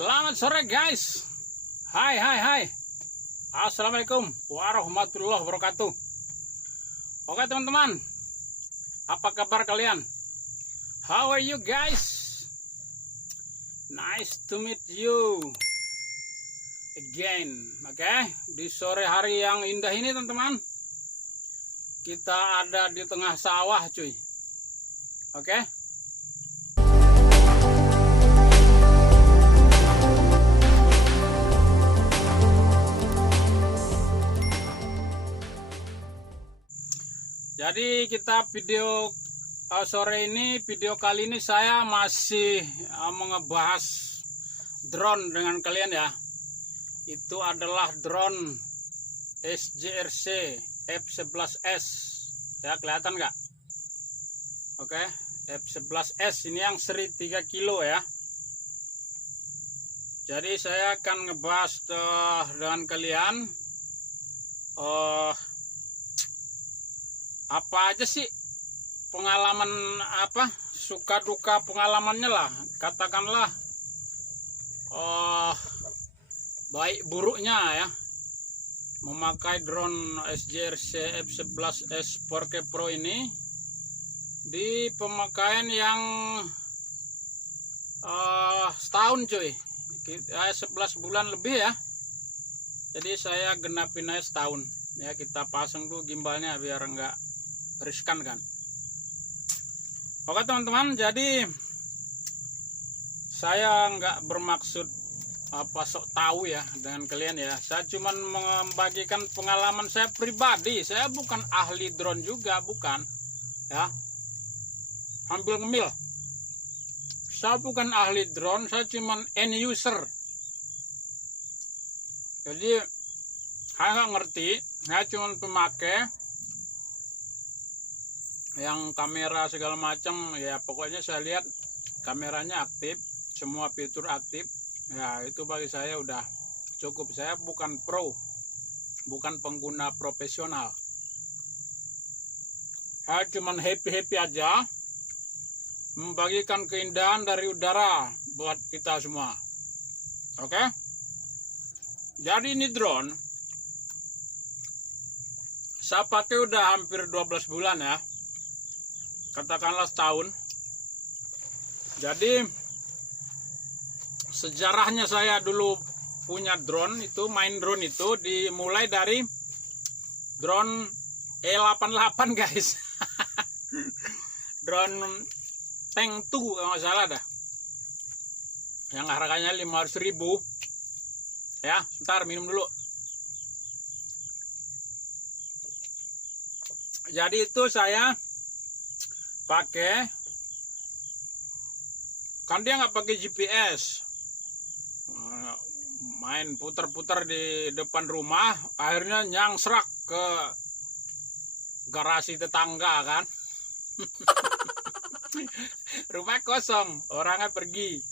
Selamat sore guys. Hai. Assalamualaikum warahmatullahi wabarakatuh. Oke teman-teman, apa kabar kalian? How are you guys? Nice to meet you again. Oke, di sore hari yang indah ini teman-teman, kita ada di tengah sawah cuy. Oke. Jadi kita video sore ini, video kali ini saya masih mengebahas drone dengan kalian ya. Itu adalah drone SJRC F11S. Ya, kelihatan nggak? Oke, F11S ini yang seri 3 kilo ya. Jadi saya akan ngebahas dengan kalian apa aja sih pengalaman, suka duka pengalamannya lah, katakanlah baik buruknya ya memakai drone SJRC F11S 4K Pro ini di pemakaian yang setahun cuy, 11 bulan lebih ya. Jadi saya genapin aja setahun ya. Kita pasang dulu gimbalnya biar enggak riskan kan. Oke teman-teman, jadi saya nggak bermaksud sok tahu ya dengan kalian ya. Saya cuma membagikan pengalaman saya pribadi. Saya bukan ahli drone juga, bukan ya. Ambil ngemil, saya bukan ahli drone, saya cuma end user. Jadi saya nggak ngerti, saya cuma pemakai yang kamera segala macam ya. Pokoknya saya lihat kameranya aktif, semua fitur aktif ya, itu bagi saya udah cukup. Saya bukan pro, bukan pengguna profesional. Saya cuman happy aja membagikan keindahan dari udara buat kita semua. Oke, jadi ini drone saya pakai udah hampir 12 bulan ya, katakanlah setahun. Jadi sejarahnya saya dulu punya drone itu, main drone itu dimulai dari drone E88 guys. Drone Tank 2 kalau nggak salah dah, yang harganya 500.000 ya. Sebentar, minum dulu. Jadi itu saya pakai, kan dia nggak pakai GPS, main putar-putar di depan rumah, akhirnya nyangsrak ke garasi tetangga kan. Rumah kosong, orangnya pergi.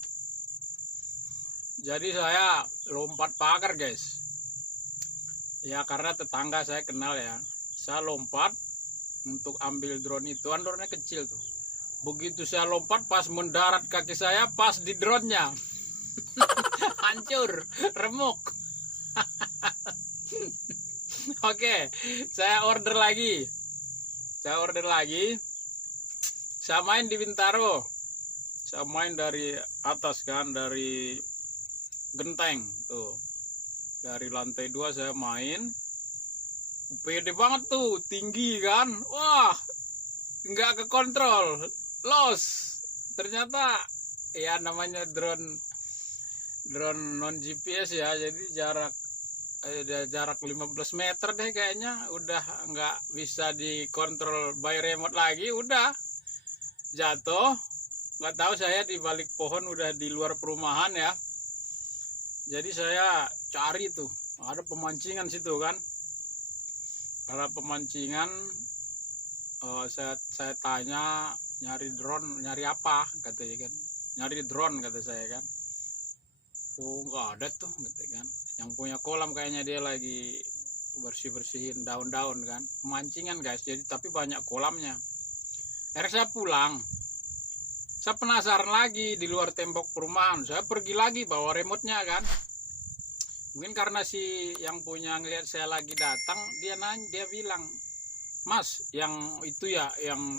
Jadi saya lompat pagar guys ya, karena tetangga saya kenal ya. Saya lompat untuk ambil drone itu, drone-nya kecil tuh. Begitu saya lompat, pas mendarat kaki saya pas di drone-nya. Hancur, remuk. Oke, saya order lagi. Saya main di Bintaro. Saya main dari atas kan, dari genteng tuh. Dari lantai 2 saya main. Pede banget tuh, tinggi kan. Wah, nggak kekontrol, los. Ternyata ya namanya drone non GPS ya. Jadi jarak 15 meter deh kayaknya, udah nggak bisa dikontrol by remote lagi. Udah jatuh, nggak tahu saya di balik pohon, udah di luar perumahan ya. Jadi saya cari tuh, ada pemancingan situ kan. Karena pemancingan, saya tanya, nyari drone, nyari apa katanya kan. Nyari drone kata saya kan. Oh nggak ada tuh katanya kan. Yang punya kolam kayaknya dia lagi bersih-bersihin daun-daun kan. Pemancingan guys, jadi tapi banyak kolamnya. Akhirnya saya pulang. Saya penasaran lagi di luar tembok perumahan. Saya pergi lagi bawa remote-nya kan. Mungkin karena si yang punya ngelihat saya lagi datang, dia bilang, "Mas, yang itu ya, yang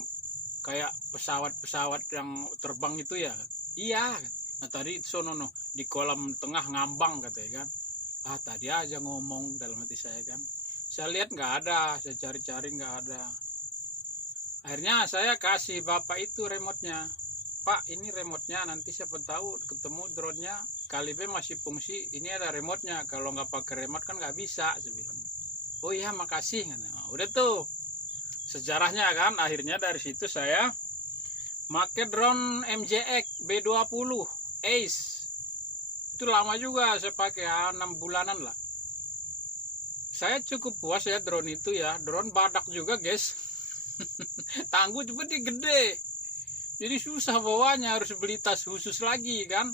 kayak pesawat-pesawat yang terbang itu ya?" "Iya." "Nah tadi itu sono no, di kolam tengah ngambang," katanya kan. Ah tadi aja ngomong dalam hati saya kan. Saya lihat nggak ada, saya cari-cari nggak ada. Akhirnya saya kasih bapak itu remote-nya. "Pak, ini remote-nya, nanti siapa tahu ketemu drone-nya, Kalibe masih fungsi, ini ada remote-nya, kalau nggak pakai remote kan nggak bisa," saya bilang. "Oh iya, makasih." Nah, udah tuh sejarahnya kan. Akhirnya dari situ saya pakai drone MJX B20 Ace. Itu lama juga saya pakai, 6 bulanan lah. Saya cukup puas ya drone itu ya. Drone badak juga guys. Tangguh cuma dia gede. Jadi susah bawanya, harus beli tas khusus lagi kan.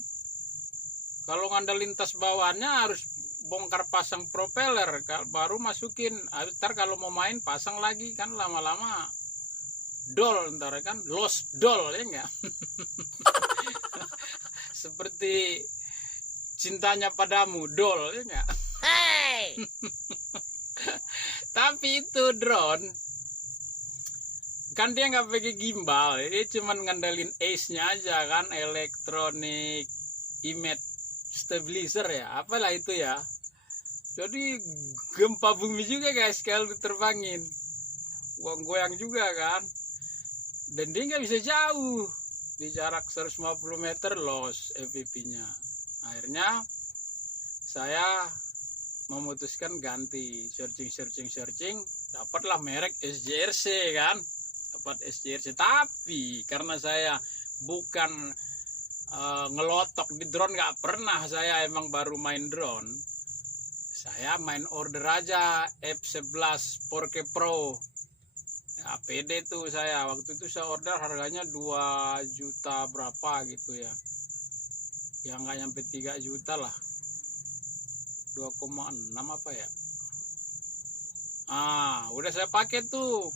Kalau ngandelin tas bawaannya harus bongkar pasang propeller, baru masukin. Ntar kalau mau main pasang lagi kan, lama-lama dol ntar kan, lost doll ya enggak. Seperti Cintanya Padamu, dol ya enggak. Hey! Tapi itu drone kan dia nggak pakai gimbal, dia cuman ngandelin ace-nya aja kan, electronic image stabilizer ya, apalah itu ya. Jadi gempa bumi juga guys kalau diterbangin, goyang juga kan. Dan dia nggak bisa jauh, di jarak 150 meter loss FPV-nya. Akhirnya saya memutuskan ganti, searching, dapatlah merek SJRC kan. Dapat SJRC, tapi karena saya bukan ngelotok di drone, nggak pernah, saya emang baru main drone. Saya main order aja F11 4K Pro ya, PD tuh saya. Waktu itu saya order harganya 2 juta berapa gitu ya, yang nggak nyampe 3 juta lah, 2,6 apa ya. Udah saya pakai tuh,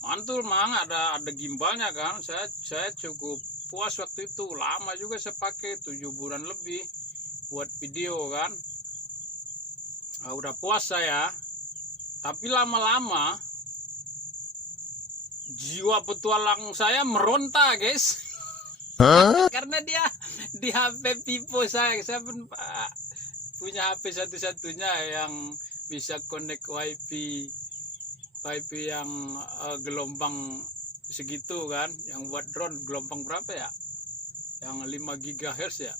mantul mang, ada gimbalnya kan. Saya cukup puas waktu itu, lama juga saya pakai, 7 bulan lebih buat video kan. Udah puas saya, tapi lama-lama jiwa petualang saya meronta guys. Karena dia di HP Vivo saya pun punya HP satu-satunya yang bisa connect wifi yang gelombang segitu kan, yang buat drone gelombang berapa ya, yang 5 GHz ya.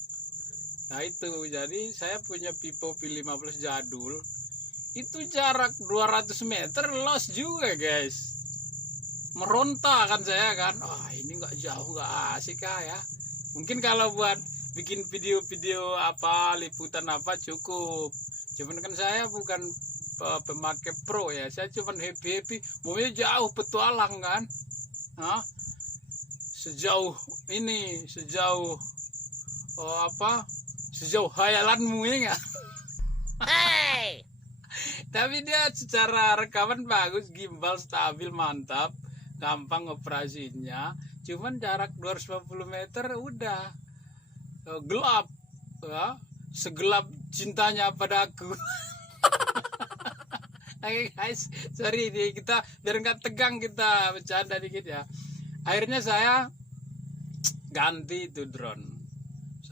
Nah itu, jadi saya punya Vivo V15 jadul, itu jarak 200 meter loss juga guys. Meronta kan saya kan, ini nggak jauh, nggak asik ya. Mungkin kalau buat bikin video-video apa, liputan apa cukup, cuman kan saya bukan pemakai pro ya, saya cuman happy maunya jauh petualang kan. Sejauh ini, sejauh hayalanmu ya enggak. Hey! Tapi dia secara rekaman bagus, gimbal stabil mantap, gampang operasinya. Cuman jarak 250 meter udah gelap ya, segelap Cintanya Padaku. Oke guys, sorry nih, kita biar nggak tegang kita bercanda dikit ya. Akhirnya saya ganti itu drone.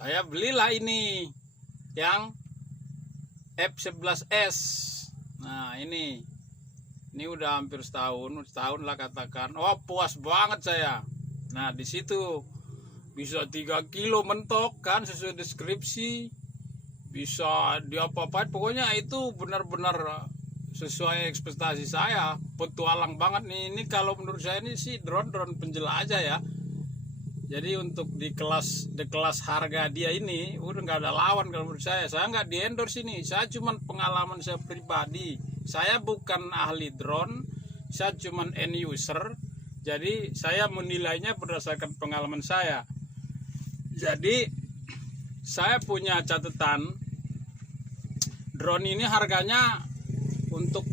Saya belilah ini yang F11S. Nah ini udah hampir setahun lah katakan. Puas banget saya. Nah di situ bisa 3 kilo mentok kan, sesuai deskripsi. Bisa diapa-apain, pokoknya itu benar-benar sesuai ekspektasi saya. Petualang banget nih. Ini kalau menurut saya ini sih drone penjelajah ya. Jadi untuk di kelas harga dia ini udah nggak ada lawan kalau menurut saya. Saya nggak di endorse ini, saya cuman pengalaman saya pribadi. Saya bukan ahli drone, saya cuman end user. Jadi saya menilainya berdasarkan pengalaman saya. Jadi saya punya catatan, drone ini harganya, untuk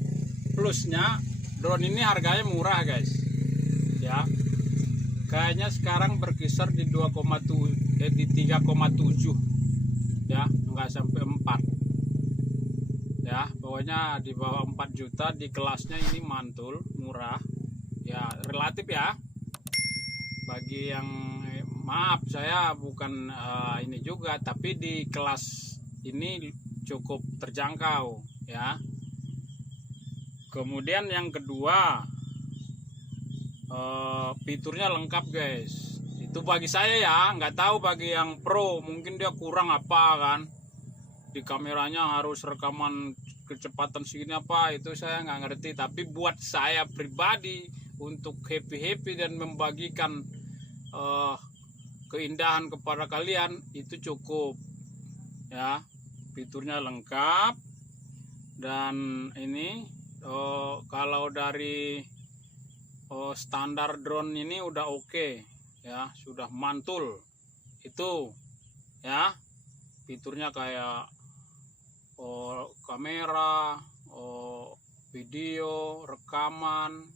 plusnya drone ini harganya murah guys ya. kayaknya sekarang berkisar di 2,7 di 3,7 ya, nggak sampai 4 ya, pokoknya di bawah 4 juta. Di kelasnya ini mantul, murah ya, relatif ya bagi yang maaf saya bukan ini juga, tapi di kelas ini cukup terjangkau ya. Kemudian yang kedua, fiturnya lengkap guys. Itu bagi saya ya, nggak tahu bagi yang pro mungkin dia kurang apa kan, di kameranya harus rekaman kecepatan segini apa, itu saya nggak ngerti. Tapi buat saya pribadi untuk happy dan membagikan keindahan kepada kalian itu cukup ya. Fiturnya lengkap dan ini kalau dari standar drone ini udah oke ya, sudah mantul itu ya. Fiturnya kayak kamera, video, rekaman,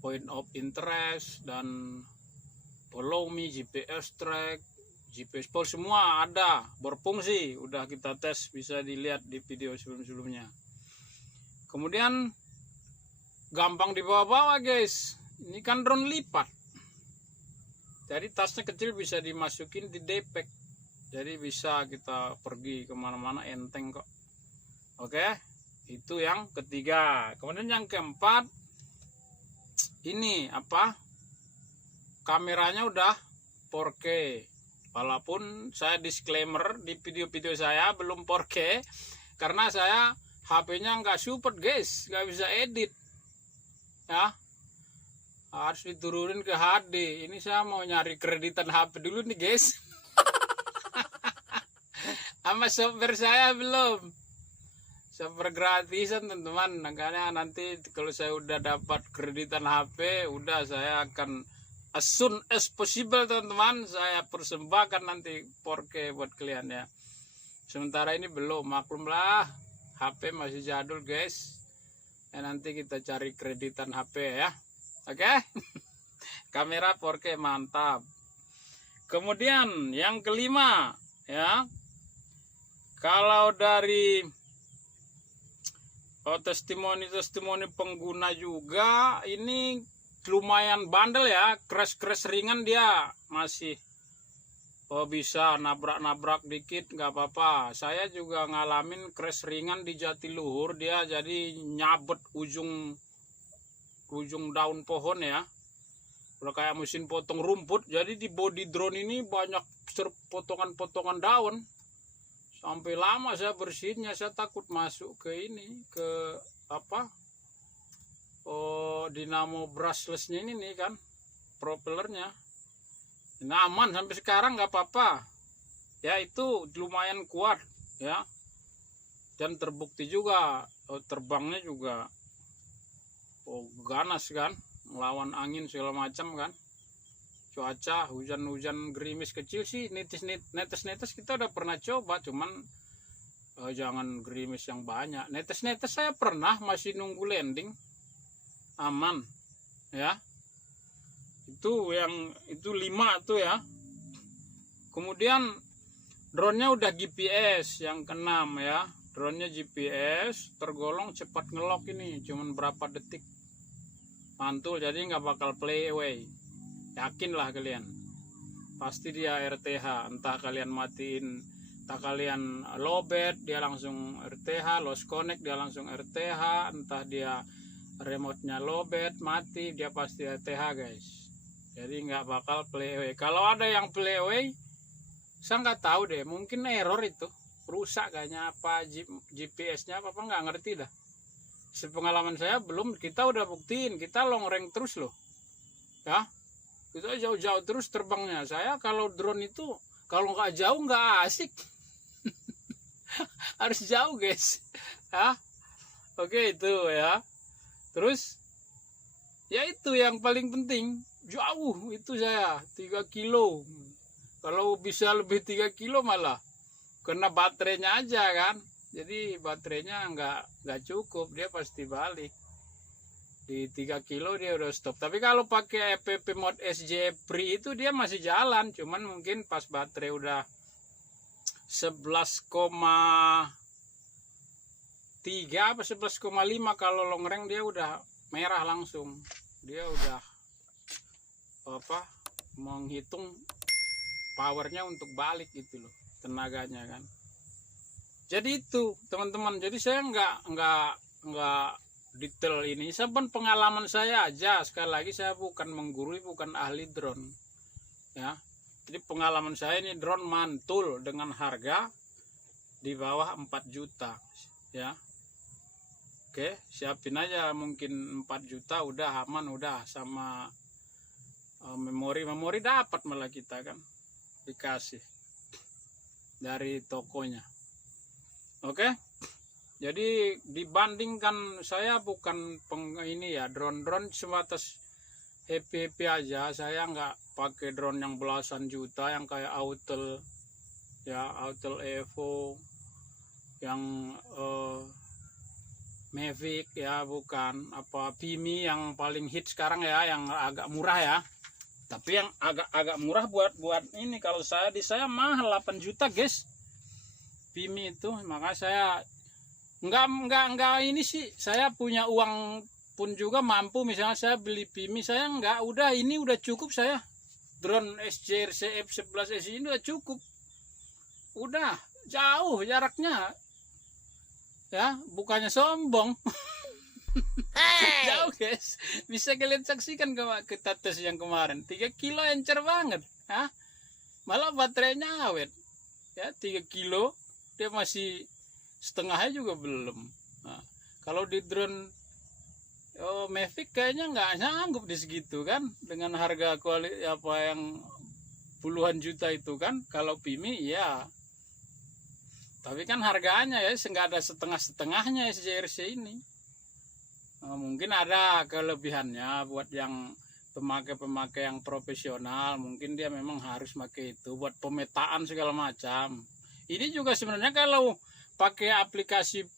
point of interest, dan follow me, GPS track, GPS pol, semua ada berfungsi. Udah kita tes, bisa dilihat di video sebelum-sebelumnya. Kemudian gampang dibawa-bawa guys, ini kan drone lipat, jadi tasnya kecil, bisa dimasukin di depek, jadi bisa kita pergi kemana-mana enteng kok. Oke, itu yang ketiga. Kemudian yang keempat, ini apa, kameranya udah 4K, walaupun saya disclaimer di video-video saya belum 4K karena saya HP-nya nggak support guys, nggak bisa edit ya, harus diturunin ke HD. Ini saya mau nyari kreditan HP dulu nih guys. Sama software saya belum, software gratisan teman-teman. Makanya nanti kalau saya udah dapat kreditan HP, udah saya akan as soon as possible teman-teman, saya persembahkan nanti 4K buat kalian ya. Sementara ini belum, maklumlah HP masih jadul guys ya, nanti kita cari kreditan HP ya. Oke. Kamera 4K mantap. Kemudian yang kelima ya, kalau dari testimoni pengguna juga ini lumayan bandel ya, crash ringan dia masih bisa nabrak dikit nggak apa-apa. Saya juga ngalamin crash ringan di Jatiluhur, dia jadi nyabet ujung daun pohon ya, udah kayak mesin potong rumput. Jadi di body drone ini banyak potongan-potongan daun, sampai lama saya bersihinnya, saya takut masuk ke ini, ke apa, dinamo brushlessnya ini nih kan, propellernya. Nah, aman sampai sekarang nggak apa-apa ya, itu lumayan kuat ya, dan terbukti juga terbangnya juga ganas kan, melawan angin segala macam kan. Cuaca hujan gerimis kecil sih, netes kita udah pernah coba, cuman jangan gerimis yang banyak. Netes saya pernah, masih nunggu landing aman ya. Itu yang itu 5 tuh ya. Kemudian drone-nya udah GPS yang ke-6 ya. Drone-nya GPS, tergolong cepat ngelok ini, cuman berapa detik mantul, jadi nggak bakal play away. Yakinlah kalian, pasti dia RTH. Entah kalian matiin, entah kalian lowbat dia langsung RTH, lost connect dia langsung RTH, entah dia remote-nya lowbat mati, dia pasti RTH guys. Jadi nggak bakal play away. Kalau ada yang play away, saya nggak tahu deh, mungkin error itu, rusak kayaknya, apa GPS-nya apa nggak ngerti dah. Sepengalaman saya belum, kita udah buktiin, kita long range terus loh ya, kita jauh-jauh terus terbangnya. Saya kalau drone itu kalau nggak jauh nggak asik. Harus jauh guys ya. Oke, itu ya. Terus ya itu yang paling penting, jauh itu saya 3 kilo, kalau bisa lebih 3 kilo malah, karena baterainya aja kan. Jadi baterainya nggak cukup, dia pasti balik Di 3 kilo dia udah stop. Tapi kalau pakai EPP mode SJ Free itu dia masih jalan, cuman mungkin pas baterai udah 11,3 apa 11,5 kalau long range dia udah merah langsung. Dia udah apa menghitung powernya untuk balik gitu loh, tenaganya kan. Jadi itu teman-teman, jadi saya nggak detail ini, sebenarnya pengalaman saya aja. Sekali lagi saya bukan menggurui, bukan ahli drone ya. Jadi pengalaman saya ini drone mantul dengan harga di bawah 4 juta ya. Oke, siapin aja mungkin 4 juta udah aman, udah sama memori dapat malah kita kan dikasih dari tokonya. Oke. Jadi dibandingkan saya bukan ini ya, drone sebatas happy aja. Saya nggak pakai drone yang belasan juta yang kayak Autel ya, Autel Evo, yang Mavic ya, bukan apa Pimi yang paling hit sekarang ya, yang agak murah ya. Tapi yang agak murah buat ini, kalau saya mahal 8 juta guys Pimi itu. Maka saya enggak ini sih, saya punya uang pun juga mampu misalnya saya beli Pimi, saya enggak, udah ini udah cukup saya. Drone SJRC F11S ini udah cukup. Udah jauh jaraknya. Ya, bukannya sombong. Hey! Jauh guys. Bisa kalian saksikan ke tes yang kemarin. 3 kilo encer banget. Hah? Malah baterainya awet. Ya, 3 kilo dia masih setengahnya juga belum. Nah, kalau di drone Mavic kayaknya nggak nyanggup di segitu kan, dengan harga apa yang puluhan juta itu kan. Kalau Pimi ya, tapi kan harganya ya nggak ada setengahnya SJRC ini. Mungkin ada kelebihannya buat yang pemakai yang profesional, mungkin dia memang harus pakai itu buat pemetaan segala macam. Ini juga sebenarnya kalau pakai aplikasi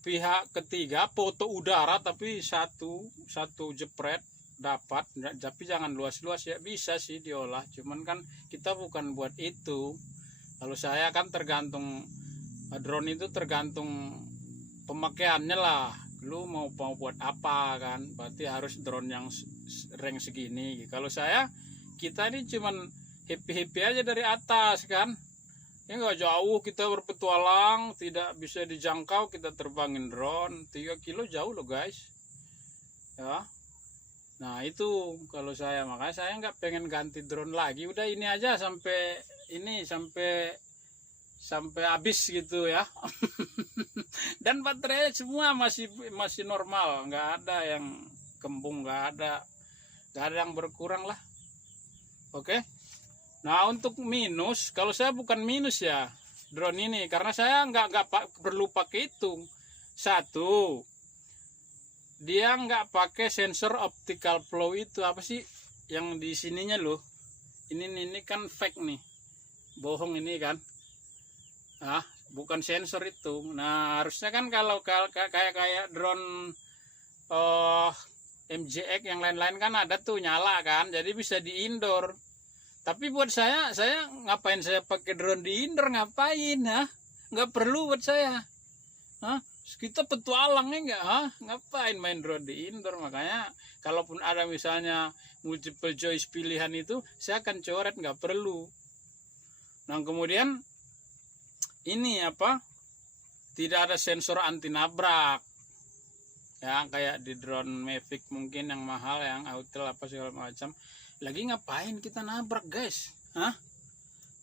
pihak ketiga, foto udara tapi satu jepret dapat, tapi jangan luas-luas ya, bisa sih diolah, cuman kan kita bukan buat itu. Kalau saya kan tergantung drone itu, tergantung pemakaiannya lah, lu mau buat apa kan, berarti harus drone yang rank segini. Kalau kita ini cuman happy aja dari atas kan. Ini nggak jauh, kita berpetualang, tidak bisa dijangkau, kita terbangin drone 3 kilo jauh loh guys ya. Nah itu kalau saya, makanya saya nggak pengen ganti drone lagi, udah ini aja sampai habis gitu ya. Dan baterai semua masih normal, nggak ada yang kembung, nggak ada yang berkurang lah. Oke. Nah untuk minus, kalau saya bukan minus ya drone ini, karena saya nggak perlu pakai itu. Satu, dia nggak pakai sensor optical flow itu, apa sih yang di sininya loh. Ini kan fake nih, bohong ini kan. Ah, bukan sensor itu. Nah harusnya kan kalau kayak drone MJX yang lain-lain kan ada tuh nyala kan, jadi bisa di indoor. Tapi buat saya ngapain saya pakai drone di indoor, ngapain ha? Nggak perlu buat saya. Hah? Kita petualangnya nggak, ngapain main drone di indoor. Makanya kalaupun ada misalnya multiple choice pilihan itu, saya akan coret, nggak perlu. Nah kemudian ini apa, tidak ada sensor anti nabrak ya, kayak di drone Mavic mungkin yang mahal, yang Autel apa segala macam. Lagi ngapain kita nabrak guys? Hah?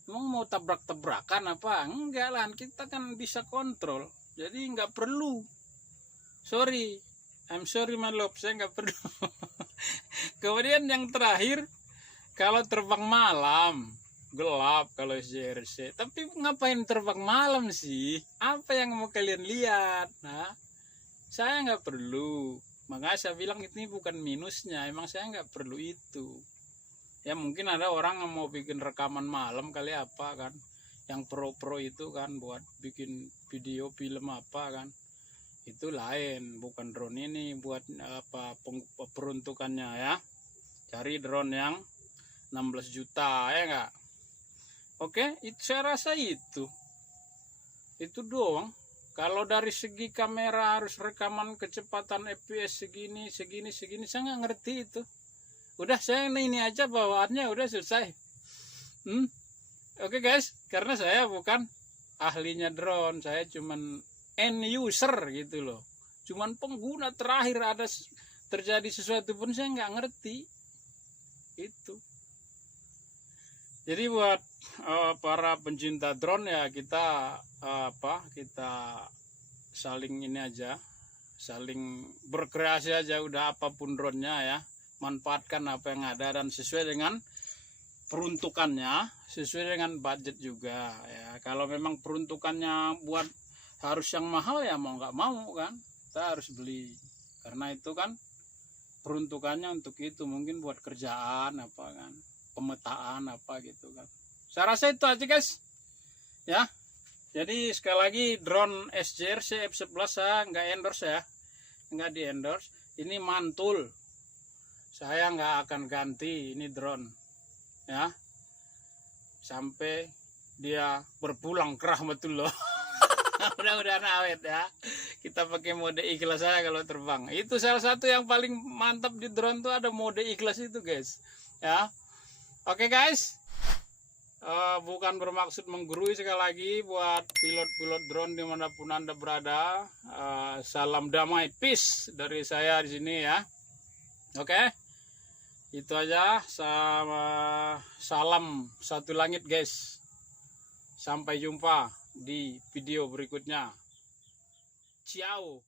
Emang mau tabrak-tabrakan apa? Enggak lah, kita kan bisa kontrol. Jadi nggak perlu. I'm sorry my love, saya nggak perlu. Kemudian yang terakhir, kalau terbang malam, gelap kalau SJRC. Tapi ngapain terbang malam sih? Apa yang mau kalian lihat? Nah, saya nggak perlu. Makanya saya bilang ini bukan minusnya, emang saya nggak perlu itu. Ya mungkin ada orang yang mau bikin rekaman malam kali apa kan, yang pro itu kan, buat bikin video film apa kan. itu lain, bukan drone ini buat apa peruntukannya ya. Cari drone yang 16 juta ya enggak. Oke, itu saya rasa itu doang. Kalau dari segi kamera harus rekaman kecepatan FPS segini saya nggak ngerti itu. Udah saya ini aja bawaannya udah selesai. Oke guys, karena saya bukan ahlinya drone, saya cuman end user gitu loh, cuman pengguna terakhir, ada terjadi sesuatu pun saya nggak ngerti itu. Jadi buat para pencinta drone ya, kita kita saling ini aja, saling berkreasi aja, udah apapun drone-nya ya, manfaatkan apa yang ada dan sesuai dengan peruntukannya, sesuai dengan budget juga ya. Kalau memang peruntukannya buat harus yang mahal ya mau nggak mau kan kita harus beli, karena itu kan peruntukannya untuk itu, mungkin buat kerjaan apa kan, pemetaan apa gitu kan. Saya rasa itu aja guys ya. Jadi sekali lagi, drone SJRC F11 saya nggak endorse ya, nggak di endorse, ini mantul, saya nggak akan ganti ini drone ya sampai dia berpulang ke rahmatullah. Mudah-mudahan awet ya. Kita pakai mode ikhlas saya kalau terbang. Itu salah satu yang paling mantap di drone tuh, ada mode ikhlas itu guys ya. Oke guys, bukan bermaksud menggurui, sekali lagi buat pilot-pilot drone dimanapun anda berada, salam damai, peace dari saya di sini ya. Oke, itu aja, sama salam satu langit guys. Sampai jumpa di video berikutnya. Ciao.